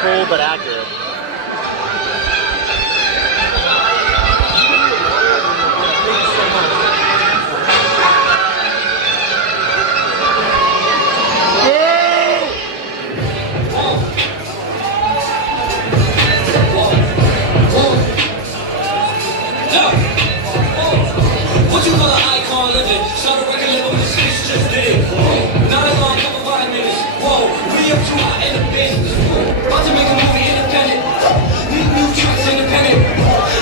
cool but accurate. What you call an icon living? Shot a record label, the shit just did it. Not a long couple 5 minutes. Whoa, we up too hot in the business. About to make a movie independent. Need new tracks independent.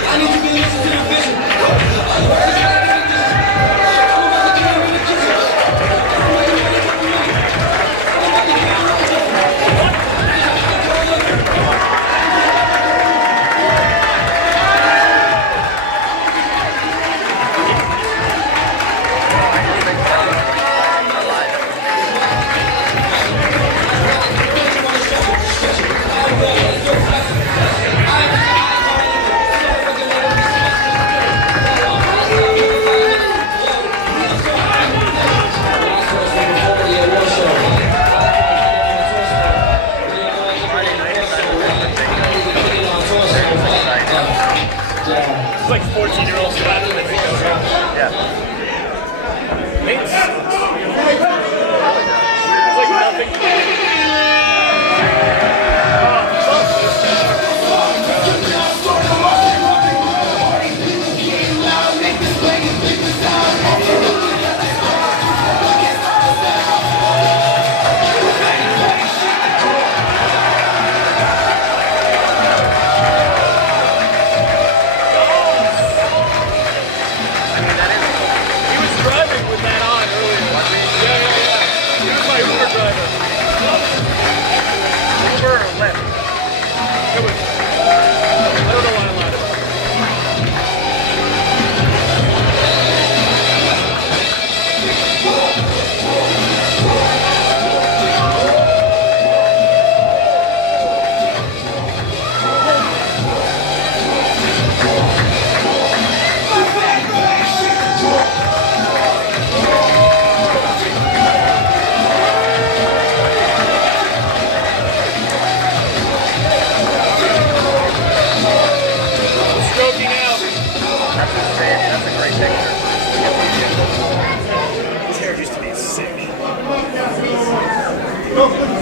I need you to listen to the vision. Otherwise, I gotta get this. I'm about to get her in the kitchen. I'm about to get her in the kitchen. I'm about to get her in the kitchen. It's like 14-year-old stuff that we go around. Yeah. It's like nothing.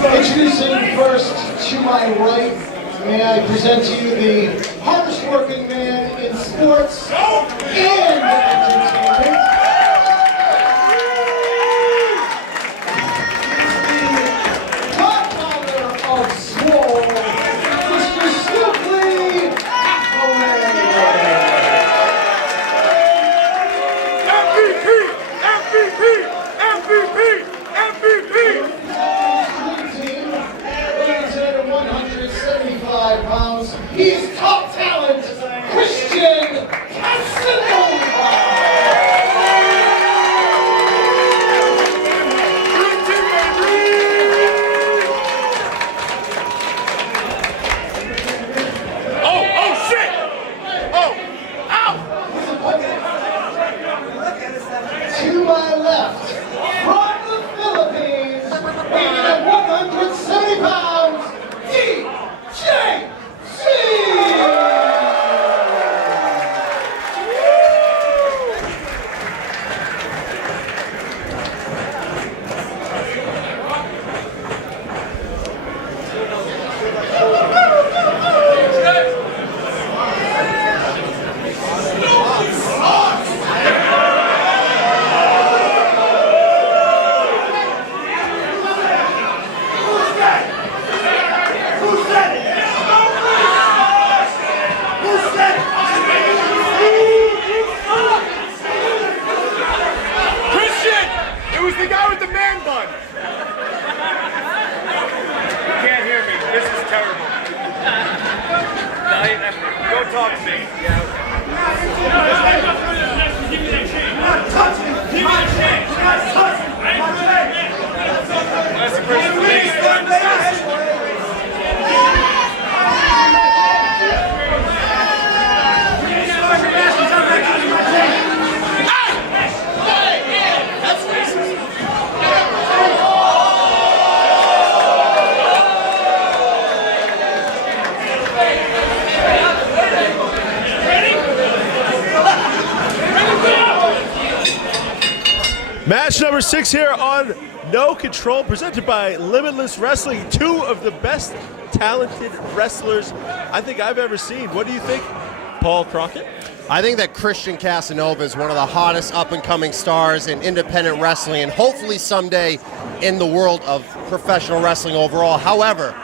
Introducing first to my right, may I present to you the hardest working man in sports and entertainment. He's the godfather of Swole, Mr. Stokely Hathaway. MVP! MVP! MVP! MVP! 175 pounds. He's top talent, Christian Casanova. Oh shit! Oh, ow! To my left, from the Philippines, weighing at 170 pounds, DJ! talk to me. Yeah. Give me that chain. Not touch me. Give me that chain. Not touch me. That's the person. Match number 6 here on No Control, presented by Limitless Wrestling. Two of the best talented wrestlers I think I've ever seen. What do you think, Paul Crockett? I think that Christian Casanova is one of the hottest up-and-coming stars in independent wrestling, and hopefully someday in the world of professional wrestling overall. However,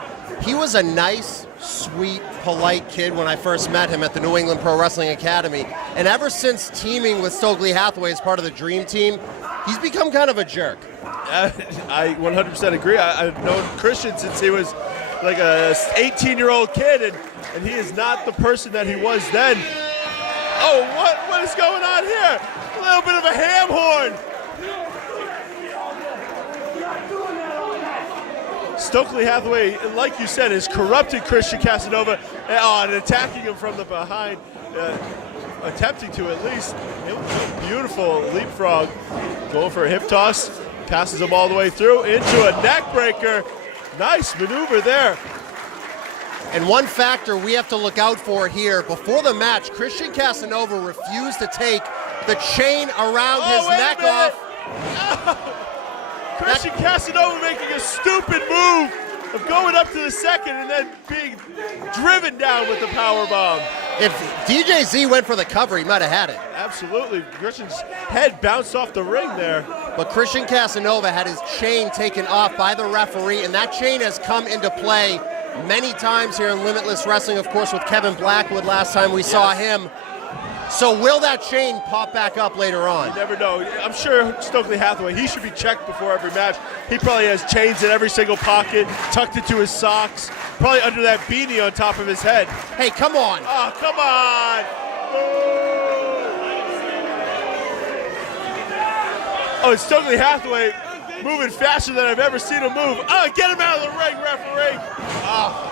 he was a nice, sweet, polite kid when I first met him at the New England Pro Wrestling Academy. And ever since teaming with Stokely Hathaway as part of the Dream Team, he's become kind of a jerk. I 100% agree. I've known Christian since he was like a 18-year-old kid, and he is not the person that he was then. Oh, what is going on here? A little bit of a ham horn. Stokely Hathaway, like you said, has corrupted Christian Casanova and attacking him from the behind, attempting to at least. It was a beautiful leapfrog. Going for a hip toss, passes him all the way through into a neck breaker. Nice maneuver there. And one factor we have to look out for here, before the match, Christian Casanova refused to take the chain around his neck off. Christian Casanova making a stupid move of going up to the second and then being driven down with the power bomb. If DJ Z went for the cover, he might have had it. Absolutely. Christian's head bounced off the ring there. But Christian Casanova had his chain taken off by the referee, and that chain has come into play many times here in Limitless Wrestling, of course, with Kevin Blackwood last time we saw him. So will that chain pop back up later on? You never know. I'm sure Stokely Hathaway, he should be checked before every match. He probably has chains in every single pocket, tucked into his socks, probably under that beanie on top of his head. Hey, come on. Oh, come on. Oh, it's Stokely Hathaway moving faster than I've ever seen him move. Oh, get him out of the ring, referee. Oh.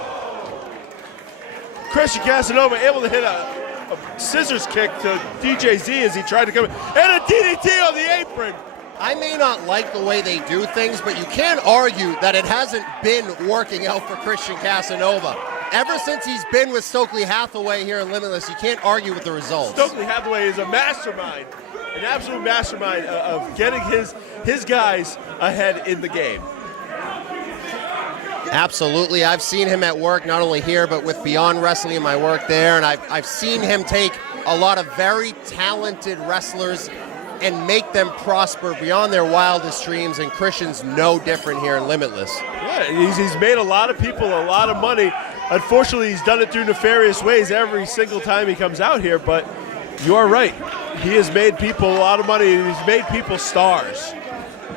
Christian Casanova able to hit a scissors kick to DJ Z as he tried to come in. And a DDT on the apron. I may not like the way they do things, but you can't argue that it hasn't been working out for Christian Casanova. Ever since he's been with Stokely Hathaway here in Limitless, you can't argue with the results. Stokely Hathaway is a mastermind, an absolute mastermind of getting his guys ahead in the game. Absolutely. I've seen him at work, not only here, but with Beyond Wrestling in my work there, and I've seen him take a lot of very talented wrestlers and make them prosper beyond their wildest dreams, and Christian's no different here in Limitless. Yeah, he's made a lot of people a lot of money. Unfortunately, he's done it through nefarious ways every single time he comes out here, but you are right. He has made people a lot of money, and he's made people stars.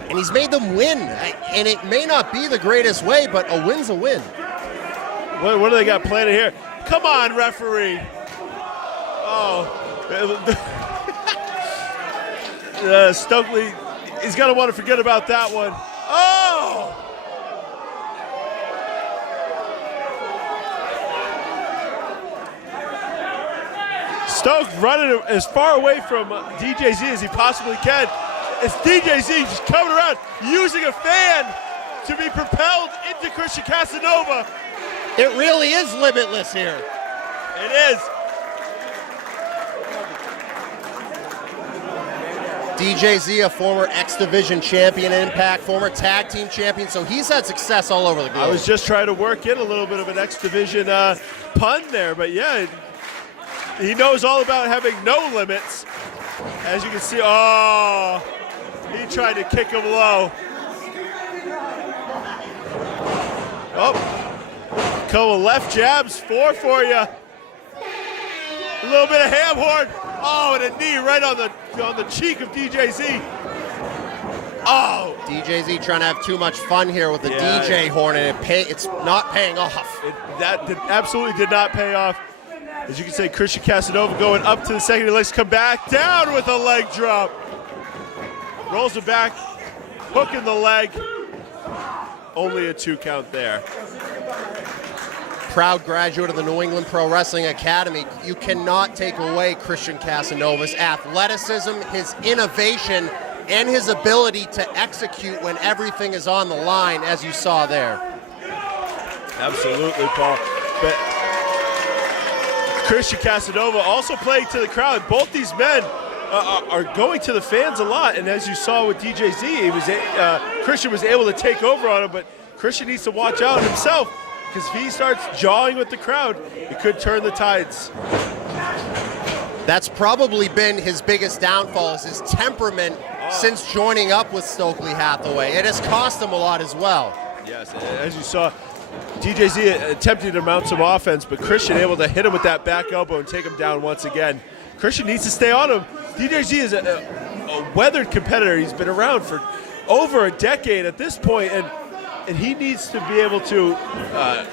And he's made them win, and it may not be the greatest way, but a win's a win. What do they got planned here? Come on, referee. Oh. Stokely, he's going to want to forget about that one. Oh! Stoke running as far away from DJ Z as he possibly can. It's DJ Z just coming around, using a fan to be propelled into Christian Casanova. It really is limitless here. It is. DJ Z, a former X Division champion in Impact, former tag team champion, so he's had success all over the globe. I was just trying to work in a little bit of an X Division pun there, but yeah, he knows all about having no limits. As you can see, oh, he tried to kick him low. Oh, couple left jabs, 4 for you. A little bit of ham horn. Oh, and a knee right on the cheek of DJ Z. Oh. DJ Z trying to have too much fun here with the DJ horn, and it's not paying off. Absolutely did not pay off. As you can see, Christian Casanova going up to the second. He likes to come back down with a leg drop. Rolls it back, hook in the leg. Only a 2 count there. Proud graduate of the New England Pro Wrestling Academy. You cannot take away Christian Casanova's athleticism, his innovation, and his ability to execute when everything is on the line, as you saw there. Absolutely, Paul. But Christian Casanova also playing to the crowd. Both these men are going to the fans a lot. And as you saw with DJZ, Christian was able to take over on him, but Christian needs to watch out himself, because if he starts jawing with the crowd, it could turn the tides. That's probably been his biggest downfall, is his temperament since joining up with Stokely Hathaway. It has cost him a lot as well. Yes, as you saw, DJZ attempting to mount some offense, but Christian able to hit him with that back elbow and take him down once again. Christian needs to stay on him. DJZ is a weathered competitor. He's been around for over a decade at this point, and he needs to be able to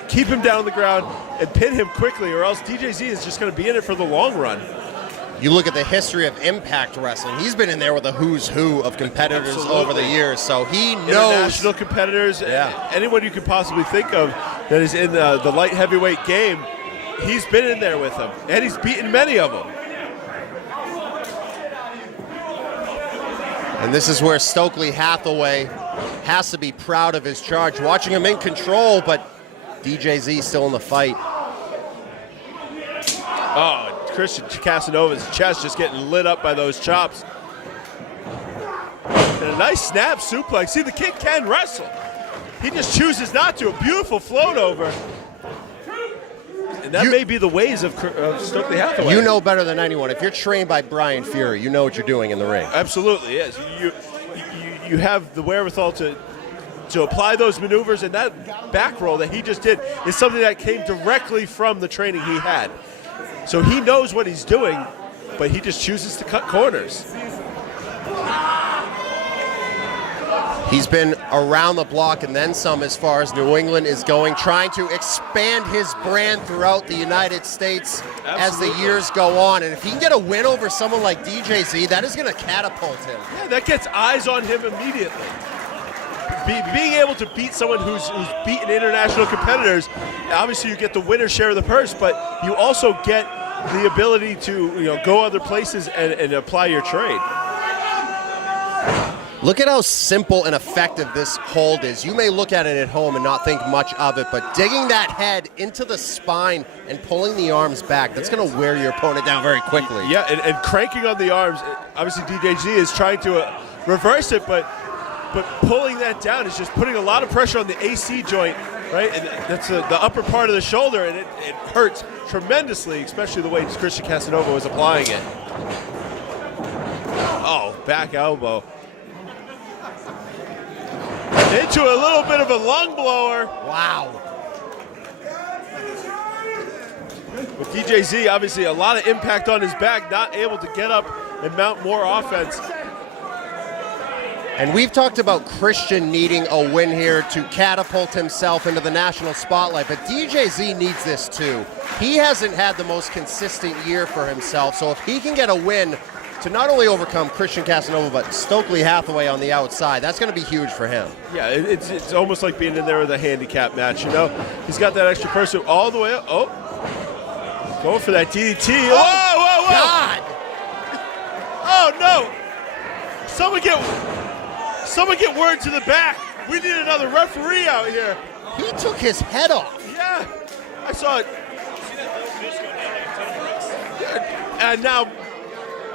keep him down on the ground and pin him quickly, or else DJZ is just going to be in it for the long run. You look at the history of Impact Wrestling. He's been in there with a who's who of competitors over the years, so he knows. International competitors, anyone you could possibly think of that is in the light heavyweight game, he's been in there with them, and he's beaten many of them. And this is where Stokely Hathaway has to be proud of his charge. Watching him in control, but DJZ still in the fight. Oh, Christian Casanova's chest just getting lit up by those chops. And a nice snap suplex. See, the kid can wrestle. He just chooses not to. A beautiful float over. And that may be the ways of Stokely Hathaway. You know better than anyone. If you're trained by Brian Fury, you know what you're doing in the ring. Absolutely, yes. You have the wherewithal to apply those maneuvers, and that back roll that he just did is something that came directly from the training he had. So he knows what he's doing, but he just chooses to cut corners. He's been around the block and then some as far as New England is going, trying to expand his brand throughout the United States as the years go on. And if he can get a win over someone like DJZ, that is going to catapult him. Yeah, that gets eyes on him immediately. Being able to beat someone who's beaten international competitors, obviously you get the winner's share of the purse, but you also get the ability to go other places and apply your trade. Look at how simple and effective this hold is. You may look at it at home and not think much of it, but digging that head into the spine and pulling the arms back, that's going to wear your opponent down very quickly. Yeah, and cranking on the arms. Obviously DJZ is trying to reverse it, but pulling that down is just putting a lot of pressure on the AC joint, right? And that's the upper part of the shoulder, and it hurts tremendously, especially the way Christian Casanova was applying it. Oh, back elbow. Into a little bit of a lung blower. Wow. With DJZ, obviously a lot of impact on his back, not able to get up and mount more offense. And we've talked about Christian needing a win here to catapult himself into the national spotlight, but DJZ needs this too. He hasn't had the most consistent year for himself, so if he can get a win to not only overcome Christian Casanova, but Stokely Hathaway on the outside, that's going to be huge for him. Yeah, it's almost like being in there with a handicap match, He's got that extra person all the way up. Oh, going for that DDT. Oh, whoa, whoa, whoa. God! Oh, no. Someone get word to the back. We need another referee out here. He took his head off. Yeah, I saw it. And now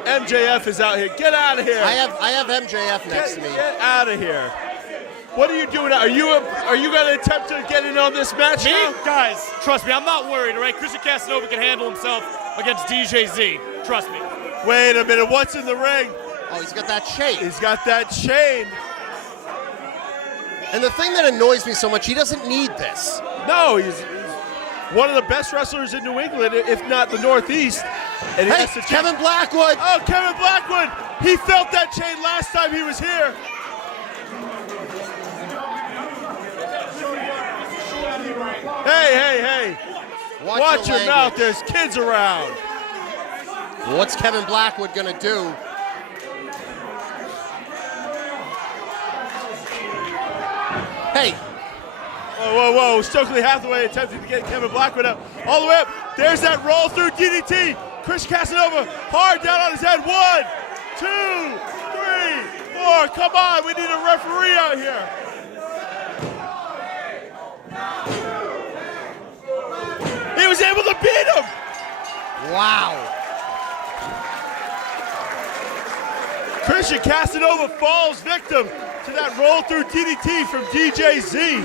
MJF is out here. Get out of here. I have MJF next to me. Get out of here. What are you doing? Are you going to attempt to get in on this match now? Guys, trust me, I'm not worried, all right? Christian Casanova can handle himself against DJZ. Trust me. Wait a minute. What's in the ring? Oh, he's got that chain. He's got that chain. And the thing that annoys me so much, he doesn't need this. No, he's one of the best wrestlers in New England, if not the Northeast. And hey, Kevin Blackwood. Oh, Kevin Blackwood. He felt that chain last time he was here. Hey. Watch your mouth. There's kids around. What's Kevin Blackwood going to do? Hey. Whoa. Stokely Hathaway attempting to get Kevin Blackwood up. All the way up. There's that roll through DDT. Chris Casanova hard down on his head. 1, 2, 3, 4. Come on. We need a referee out here. He was able to beat him. Wow. Christian Casanova falls victim to that roll through DDT from DJZ.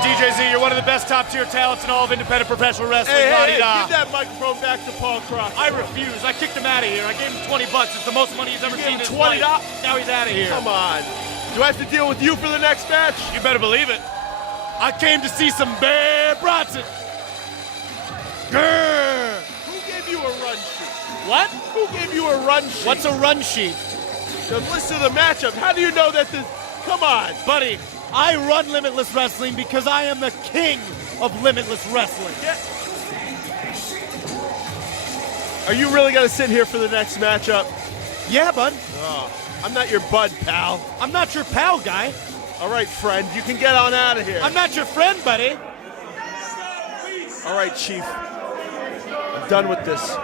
DJZ, you're one of the best top-tier talents in all of independent professional wrestling. Hey, give that microphone back to Paul Cross. I refuse. I kicked him out of here. I gave him $20. It's the most money he's ever seen in his $20? life. Now he's out of here. Come on. Do I have to deal with you for the next match? You better believe it. I came to see some Bear Bronson. Grrr. Who gave you a run sheet? What? Who gave you a run sheet? What's a run sheet? The list of the matchup. How do you know that this... Come on. Buddy, I run Limitless Wrestling because I am the king of Limitless Wrestling. Yeah. Are you really going to sit here for the next matchup? Yeah, bud. Oh, I'm not your bud, pal. I'm not your pal, guy. All right, friend, you can get on out of here. I'm not your friend, buddy. All right, Chief. I'm done with this.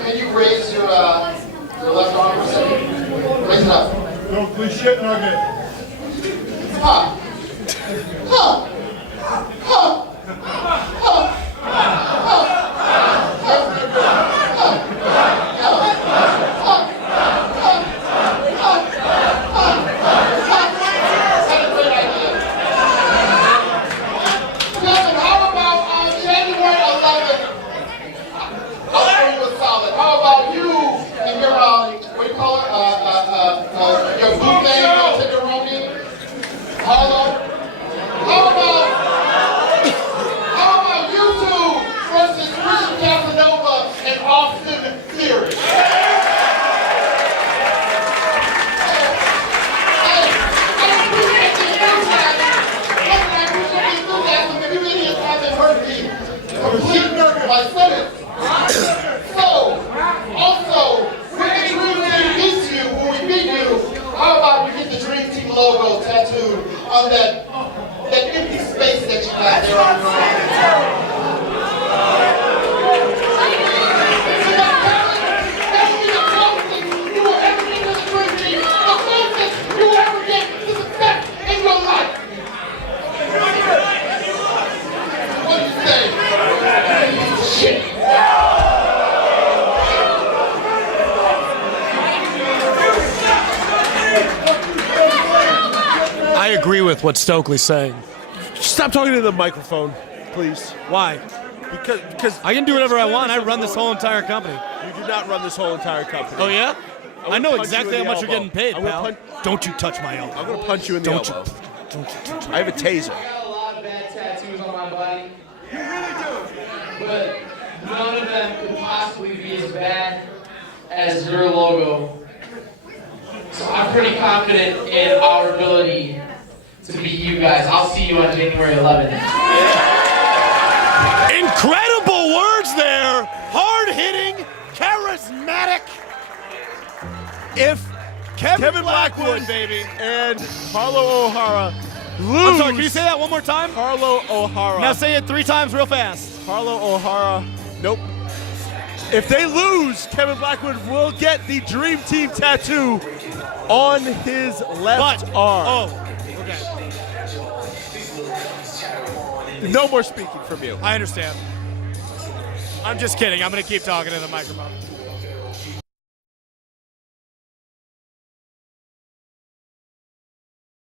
Can you raise your left arm for a second? Raise it up. Don't please shit nugget. Huh. Huh. Huh. Logo tattooed on that empty space that you got there on your arm. You will ever get to the dream team. The closest you will ever get to success in your life. What do you say? Shit. I agree with what Stokely's saying. Stop talking to the microphone, please. Why? Because I can do whatever I want. I run this whole entire company. You do not run this whole entire company. Oh, yeah? I know exactly how much elbow. you're getting paid, pal. Don't you touch my elbow. I'm going to punch you in the elbow. Don't you touch I have a taser. I got a lot of bad tattoos on my body. You really do. But none of them could possibly be as bad as your logo. So I'm pretty confident in our ability to beat you guys. I'll see you on January 11th. Incredible words there. Hard-hitting, charismatic. If Kevin Blackwood, baby, and Paulo O'Hara lose. I'm sorry, can you say that one more time? Carlo O'Hara. Now say it 3 times real fast. Carlo O'Hara. Nope. If they lose, Kevin Blackwood will get the Dream Team tattoo on his left arm. Oh, okay. No more speaking from you. I understand. I'm just kidding. I'm going to keep talking to the microphone.